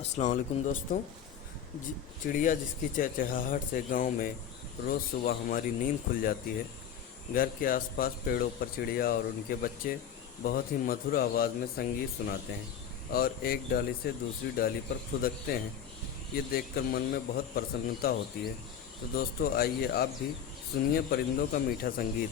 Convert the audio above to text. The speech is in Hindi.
अस्सलाम वालेकुम दोस्तों। चिड़िया जिसकी चहचहाहट से गांव में रोज़ सुबह हमारी नींद खुल जाती है। घर के आसपास पेड़ों पर चिड़िया और उनके बच्चे बहुत ही मधुर आवाज़ में संगीत सुनाते हैं और एक डाली से दूसरी डाली पर खुदकते हैं। ये देखकर मन में बहुत प्रसन्नता होती है। तो दोस्तों, आइए आप भी सुनिए परिंदों का मीठा संगीत।